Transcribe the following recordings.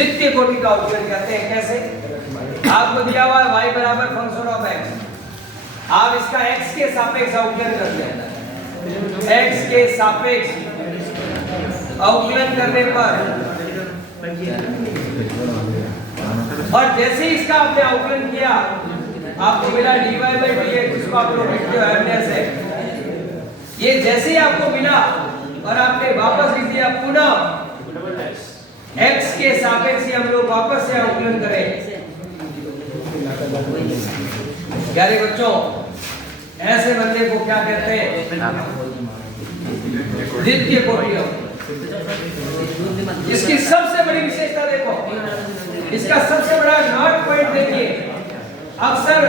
द्वितीय कोटि का अवकलन कहते हैं। कैसे? आपको दिया हुआ y बराबर फंक्शन ऑफ x, आप इसका x के सापेक्ष अवकलन करते हैं। x के सापेक्ष अवकलन करने पर और जैसे ही इसका आपने अवकलन किया आपको मिला dy by dx, जिसको आप लोग लिखते हो एमएस है। ये जैसे ही आपको मिला और आपने वापस लिख दिया पुनः x के सापेक्ष ही हम लोग वापस से अवकलन करें। प्यारे बच्चों, ऐसे बंदे को क्या कहते हैं? द्वितीय कोटि अवकलन। इसकी सबसे बड़ी विशेषता देखो, इसका सबसे बड़ा नॉट पॉइंट देखिए। अक्सर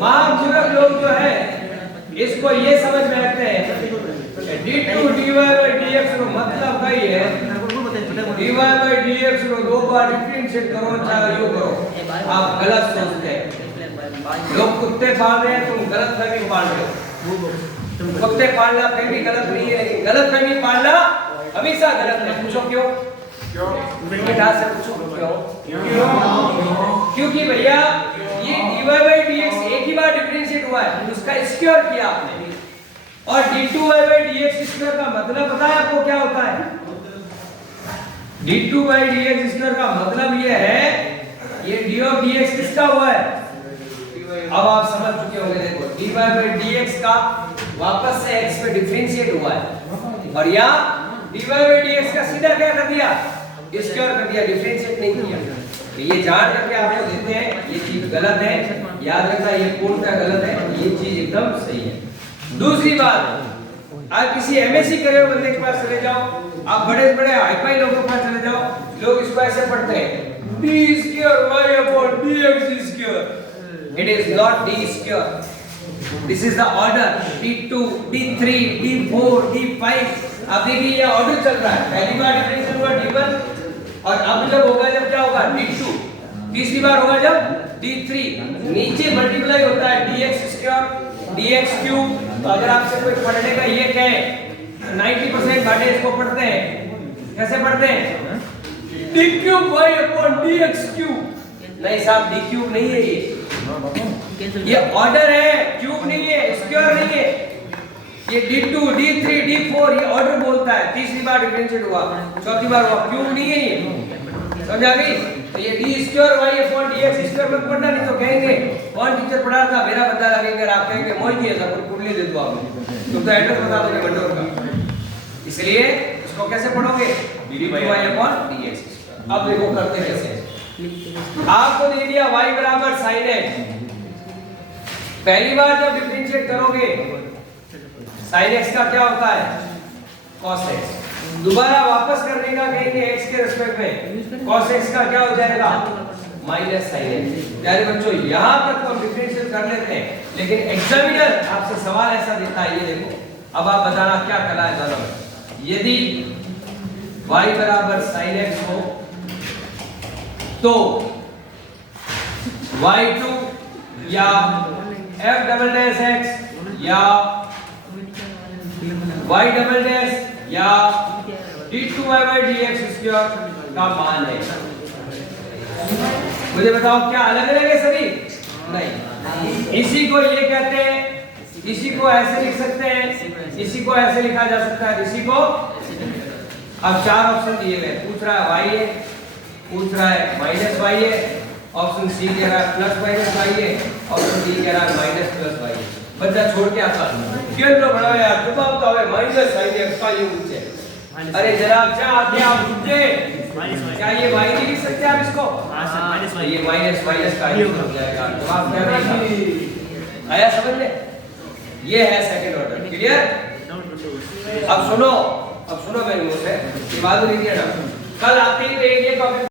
महामूर्ख लोग जो है इसको ये समझ में रखते हैं d2 dy by dx का मतलब वही है dy by dx को दो बार डिफरेंशिएट करो चाहे यो करो। आप गलत सोचते हैं। लोग कुत्ते पाल रहे हैं, तुम गलत फहमी पाल रहे हो। कुत्ते पालना फिर भी गलत नहीं है, लेकिन गलत फहमी पालना हमेशा गलत है। पूछो क्यों? बेटा से पूछो क्यों? क्योंकि भैया ये dy by dx एक ही बार डिफरेंशिएट हुआ है, उसका स्क्वायर किया आपने। और d2y by dx स्क्वायर का मतलब पता है आपको क्या होता है? d2 by dx स्क्वायर का मतलब ये है, ये d of dx किसका हुआ है? अब आप समझ चुके होंगे। देखो dy by dx का वापस से x पे डिफरेंशिएट हुआ है और यहाँ dy by dx का सीधा क्या कर दिया? स्क्वायर कर दिया, डिफरेंशिएट नहीं किया। तो ये जान करके आपको देते हैं ये चीज गलत है, याद रखना ये पूर्णतः गलत है, ये चीज एकदम सही है। दूसरी बात, आप किसी एमएससी करे हुए बंदे के पास चले जाओ, आप बड़े बड़े हाईफाई लोगों के पास चले जाओ, लोग इसको ऐसे पढ़ते हैं d square y upon dx square। It is not d square. This is the order d2, d3, d4, d5। अब देखिए ये ऑर्डर चल रहा है। पहली बार डिफरेंशियल हुआ d1 और अब जब होगा जब क्या होगा d2, तीसरी बार होगा जब d3, नीचे मल्टीप्लाई होता है dx स्क्वायर dx क्यूब। तो अगर आपसे कोई पढ़ने का ये कहे 90% घाटे इसको पढ़ते हैं, कैसे पढ़ते हैं? d cube y upon dx cube. नहीं साहब, d क्यूब नहीं है ये ऑर्डर है, क्यूब नहीं है, स्क्वायर नहीं है। ये d2, d3, d4 ये ऑर्डर बोलता है। तीसरी बार डिफरेंशिएट हुआ, चौथी बार हुआ, क्यूब नहीं है ये। समझ आ गई? तो ये d square y upon dx square मत पढ़ना, नहीं तो कहेंगे कौन टीचर पढ़ा था, मेरा बता लगेगा। आप कहेंगे मोहित जी ऐसा कुरकुरली दे दो आपने, तुम तो एड्रेस बता दोगे मंडोर का। इसलिए इसको कैसे पढ़ोगे? dy by upon dx। अब देखो करते कैसे। आपको दे दिया y बराबर sin x। पहली बार जब डिफरेंशिएट करोगे sin x का क्या होता है? cos x। दोबारा वापस करने का कहेंगे x के रिस्पेक्ट में, cos x का क्या हो जाएगा? Minus sin x। प्यारे बच्चों, यहां तक तो डिफरेंशिएट कर लेते हैं, लेकिन एग्जामिनर आपसे सवाल ऐसा देता है, ये देखो। अब आप बताना क्या कला है दोनों में। यदि y बराबर sin x हो तो y2 या f डबल डैश x या y डबल डैश या d2y by dx स्क्वायर का मान है। मुझे बताओ क्या अलग अलग है सभी? नहीं। इसी को ये कहते हैं, इसी को ऐसे लिख सकते हैं, इसी को ऐसे लिखा जा सकता है, इसी को। अब चार ऑप्शन दिए गए, पूछ रहा है y है, पूछ रहा है माइनस y है, ऑप्शन सी कह रहा है प्लस माइनस y है, ऑप्शन डी कह रहा है माइनस प्लस y है। बच्चा छोड़ के आता क्यों लो बड़ा यार, जवाब तो है माइनस sin x का ये पूछे। अरे जनाब क्या आते आप पूछे, क्या ये y नहीं लिख सकते आप इसको? ये माइनस का ये हो जाएगा। जवाब क्या है? आया समझ में? ये है सेकंड ऑर्डर। क्लियर? अब सुनो मेरे मुंह से, बात नहीं है ना। कल आते ही एक टॉपिक